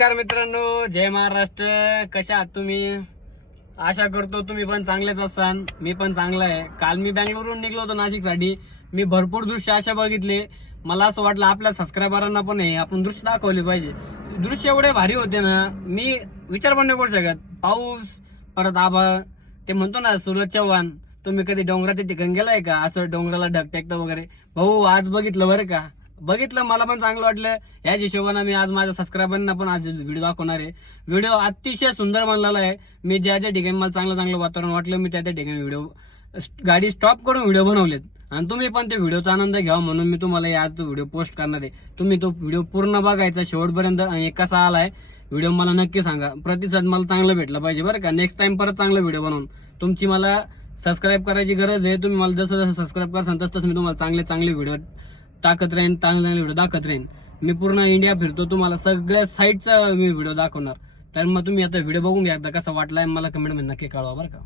नमस्कार मित्रांनो, जय महाराष्ट्र. कशा आहात तुम्ही? आशा करतो तुम्ही पण चांगलेच असाल. मी पण चांगला आहे. काल मी बँगलोरवरून निघलो होतो नाशिकसाठी. मी भरपूर दृश्य अशा बघितले. मला असं वाटलं आपल्या सबस्क्रायबरांना पण हे आपण दृश्य दाखवले पाहिजे. दृश्य एवढे भारी होते ना, मी विचार पण नाही करू शकत. पाऊस, परत आभाळ, ते म्हणतो ना सूरज चव्हाण, तुम्ही कधी डोंगराच्या ठिकाणी गेलाय का? असं डोंगराला ढकटेकतं वगैरे. भाऊ आज बघितलं बरं का, बघितलं, मला पण चांगलं वाटलं. याच हिशोबाने मी आज माझ्या सबस्क्रायबरना पण आज व्हिडिओ दाखवणार आहे. व्हिडिओ अतिशय सुंदर बनलेला आहे. मी ज्या ज्या ठिकाणी मला चांगलं वातावरण वाटलं, मी त्या ठिकाणी व्हिडिओ गाडी स्टॉप करून व्हिडिओ बनवलेत. आणि तुम्ही पण ते व्हिडिओचा आनंद घ्यावा म्हणून मी तुम्हाला आज तो व्हिडिओ पोस्ट करणार आहे. तुम्ही तो व्हिडिओ पूर्ण बघायचा शेवटपर्यंत. आणि कसा आलाय व्हिडिओ मला नक्की सांगा. प्रतिसाद मला चांगला भेटला पाहिजे बरं का. नेक्स्ट टाइम परत चांगला व्हिडिओ बनवून तुमची मला सबस्क्राईब करायची गरज आहे. तुम्ही मला जसं जसं सबस्क्राईब करसाल तसं मी तुम्हाला चांगले व्हिडिओ टाकत राहीन, चांगले व्हिडिओ दाखवत राहीन. मी पूर्ण इंडिया फिरतो, तुम्हाला सगळ्या साईडचा मी व्हिडिओ दाखवणार. तर मग तुम्ही आता व्हिडिओ बघून घ्या, कसा वाटलाय मला कमेंट मध्ये नक्की कळवा बरं का.